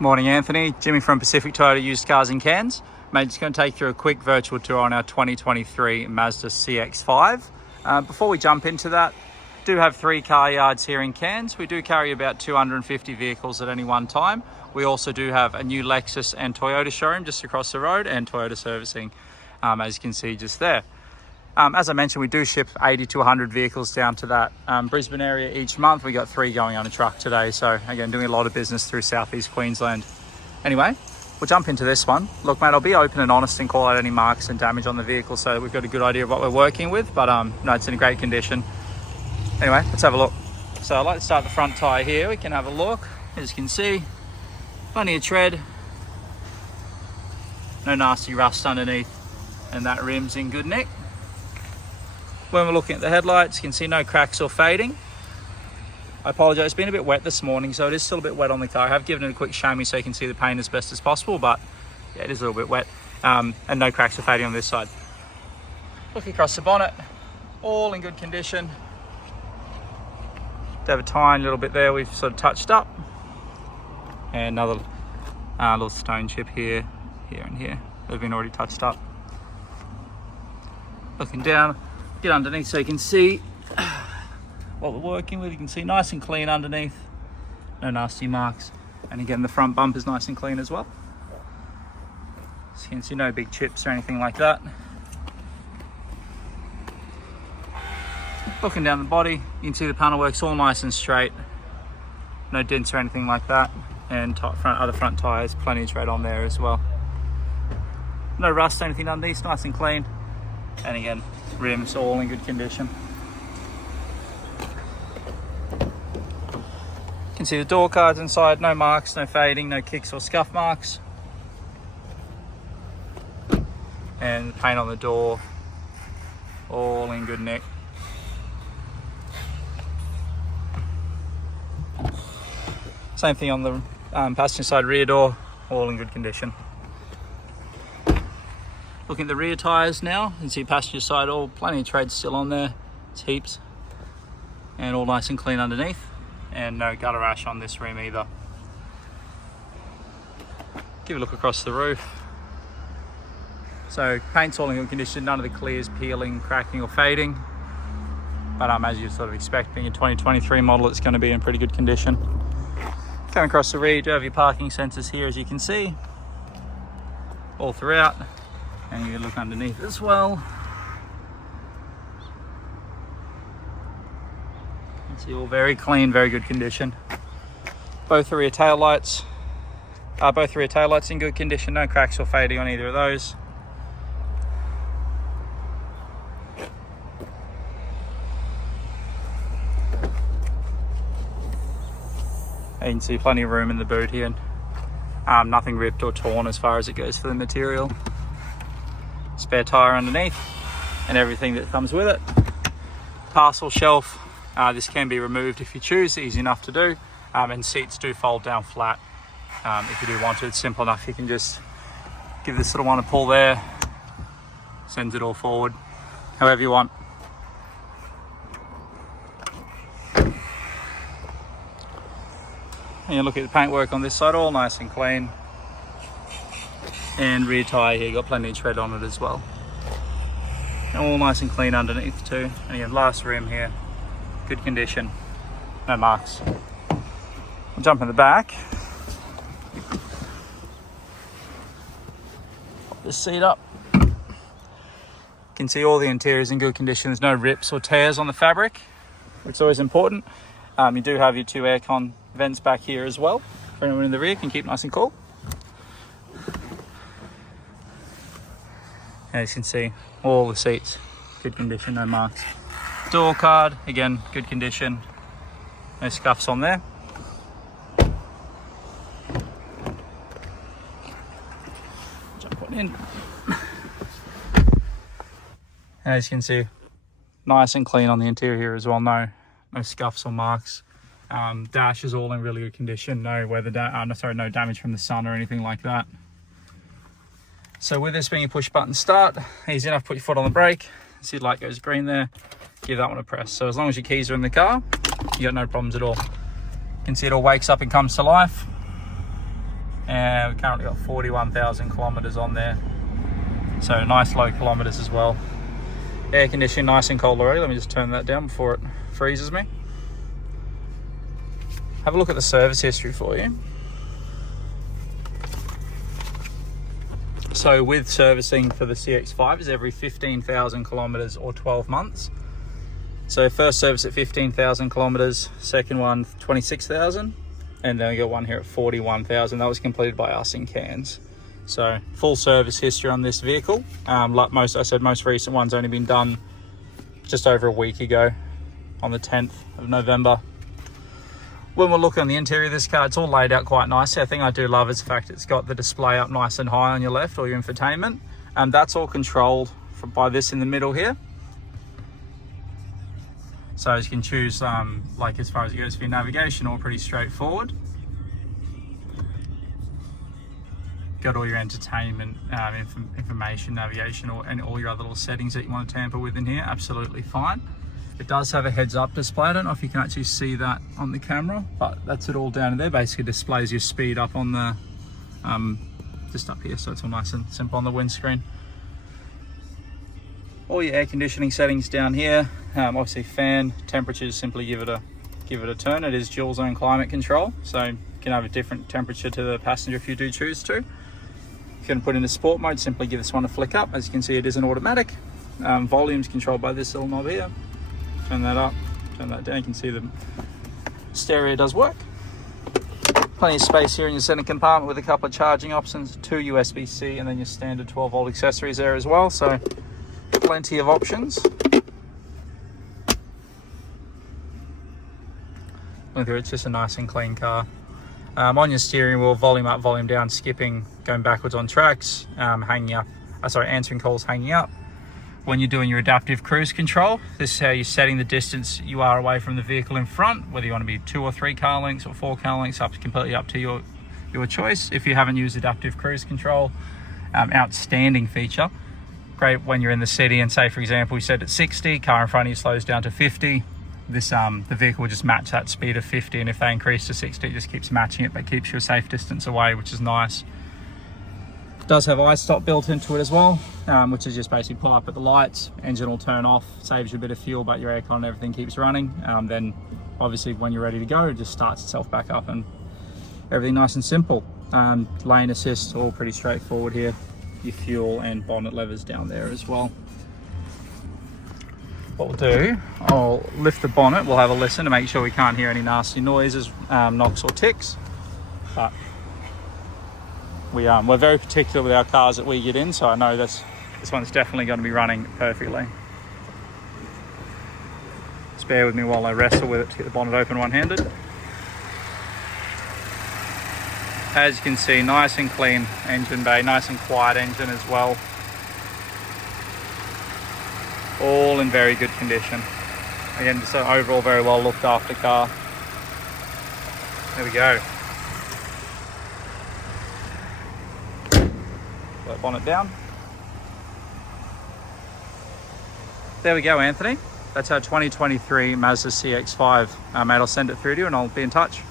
Morning, Anthony. Jimmy from Pacific Toyota Used Cars in Cairns. Mate, just going to take you through a quick virtual tour on our 2023 Mazda CX-5. Before we jump into that, do have 3 car yards here in Cairns. We do carry about 250 vehicles at any one time. We also do have a new Lexus and Toyota showroom just across the road and Toyota servicing, as you can see just there. As I mentioned, we do ship 80 to 100 vehicles down to that Brisbane area each month. We got 3 going on a truck today. So again, doing a lot of business through Southeast Queensland. Anyway, we'll jump into this one. Look, mate, I'll be open and honest and call out any marks and damage on the vehicle so that we've got a good idea of what we're working with. But no, it's in great condition. Anyway, let's have a look. So I'd like to start the front tyre here. We can have a look. As you can see, plenty of tread. No nasty rust underneath. And that rim's in good nick. When we're looking at the headlights, you can see no cracks or fading. I apologise, it's been a bit wet this morning, so it is still a bit wet on the car. I have given it a quick shimmy so you can see the paint as best as possible, but yeah, it is a little bit wet. And no cracks or fading on this side. Looking across the bonnet, all in good condition. They have a tiny little bit there we've sort of touched up. And another little stone chip here, here and here. They've been already touched up. Looking down, get underneath so you can see what we're working with. You can see nice and clean underneath, no nasty marks. And again, the front bumper is nice and clean as well. So you can see no big chips or anything like that. Looking down the body, you can see the panel works all nice and straight. No dents or anything like that. And other front tyres, plenty of tread on there as well. No rust or anything underneath, nice and clean. And again, rims all in good condition. You can see the door cards inside, no marks, no fading, no kicks or scuff marks. And the paint on the door, all in good nick. Same thing on the passenger side rear door, all in good condition. Looking at the rear tyres now, you can see passenger side, all plenty of tread still on there. It's heaps. And all nice and clean underneath. And no gutter rash on this rim either. Give a look across the roof. So paint's all in good condition, none of the clears peeling, cracking or fading. But as you sort of expect, being a 2023 model, it's going to be in pretty good condition. Coming across the rear, you do have your parking sensors here, as you can see, all throughout. And you can look underneath as well. You can see all very clean, very good condition. Both rear tail lights in good condition, no cracks or fading on either of those. And you can see plenty of room in the boot here. Nothing ripped or torn as far as it goes for the material. Spare tyre underneath and everything that comes with it. Parcel shelf, this can be removed if you choose, easy enough to do. And seats do fold down flat if you do want to. It's simple enough, you can just give this little one a pull there, sends it all forward, however you want. And you look at the paintwork on this side, all nice and clean. And rear tyre here, got plenty of tread on it as well. And all nice and clean underneath too. And again, last rim here, good condition, no marks. I'll jump in the back. Pop this seat up. You can see all the interiors in good condition. There's no rips or tears on the fabric, which is always important. You do have your 2 aircon vents back here as well. For anyone in the rear can keep nice and cool. As you can see, all the seats, good condition, no marks. Door card, again, good condition, no scuffs on there. Jump one in. As you can see, nice and clean on the interior here as well, no scuffs or marks. Dash is all in really good condition, no damage from the sun or anything like that. So with this being a push button start, easy enough, put your foot on the brake, see the light goes green there, give that one a press. So as long as your keys are in the car, you got no problems at all. You can see it all wakes up and comes to life. And we've currently got 41,000 kilometers on there. So nice low kilometers as well. Air conditioning nice and cold already. Let me just turn that down before it freezes me. Have a look at the service history for you. So with servicing for the CX-5 is every 15,000 kilometers or 12 months. So first service at 15,000 kilometers, second one 26,000, and then we got one here at 41,000. That was completed by us in Cairns. So full service history on this vehicle. Like most recent one's only been done just over a week ago on the 10th of November. When we're looking on the interior of this car, it's all laid out quite nicely. I think I do love is the fact it's got the display up nice and high on your left, or your infotainment. And that's all controlled by this in the middle here. So you can choose, like as far as it goes for your navigation, all pretty straightforward. Got all your entertainment, information, navigation, and all your other little settings that you want to tamper with in here, absolutely fine. It does have a heads-up display. I don't know if you can actually see that on the camera, but that's it all down in there. Basically displays your speed up on the, just up here, so it's all nice and simple on the windscreen. All your air conditioning settings down here. Obviously fan, temperatures, simply give it a turn. It is dual zone climate control, so you can have a different temperature to the passenger if you do choose to. If you can put in the sport mode, simply give this one a flick up. As you can see, it is an automatic. Volume's controlled by this little knob here. Turn that up, turn that down. You can see the stereo does work. Plenty of space here in your center compartment with a couple of charging options, 2 USB-C, and then your standard 12-volt accessories there as well. So plenty of options. Look, it's just a nice and clean car. On your steering wheel, volume up, volume down, skipping, going backwards on tracks, answering calls hanging up. When you're doing your adaptive cruise control, this is how you're setting the distance you are away from the vehicle in front, whether you want to be 2 or 3 car lengths or 4 car lengths, completely up to your choice. If you haven't used adaptive cruise control, outstanding feature. Great when you're in the city and say, for example, you set at 60, car in front of you slows down to 50. This the vehicle will just match that speed of 50, and if they increase to 60, it just keeps matching it, but keeps you a safe distance away, which is nice. It does have iStop built into it as well, which is just basically pull up at the lights, engine will turn off, saves you a bit of fuel, but your aircon and everything keeps running. Then obviously when you're ready to go, it just starts itself back up, and everything nice and simple. Lane assist, all pretty straightforward here. Your fuel and bonnet levers down there as well. What we'll do, I'll lift the bonnet, we'll have a listen to make sure we can't hear any nasty noises, knocks or ticks. But we're very particular with our cars that we get in, so I know this one's definitely going to be running perfectly. Just bear with me while I wrestle with it to get the bonnet open one-handed. As you can see, nice and clean engine bay, nice and quiet engine as well. All in very good condition. Again, just an overall very well looked after car. There we go. Put that bonnet down. There we go, Anthony. That's our 2023 Mazda CX-5. Mate, I'll send it through to you and I'll be in touch.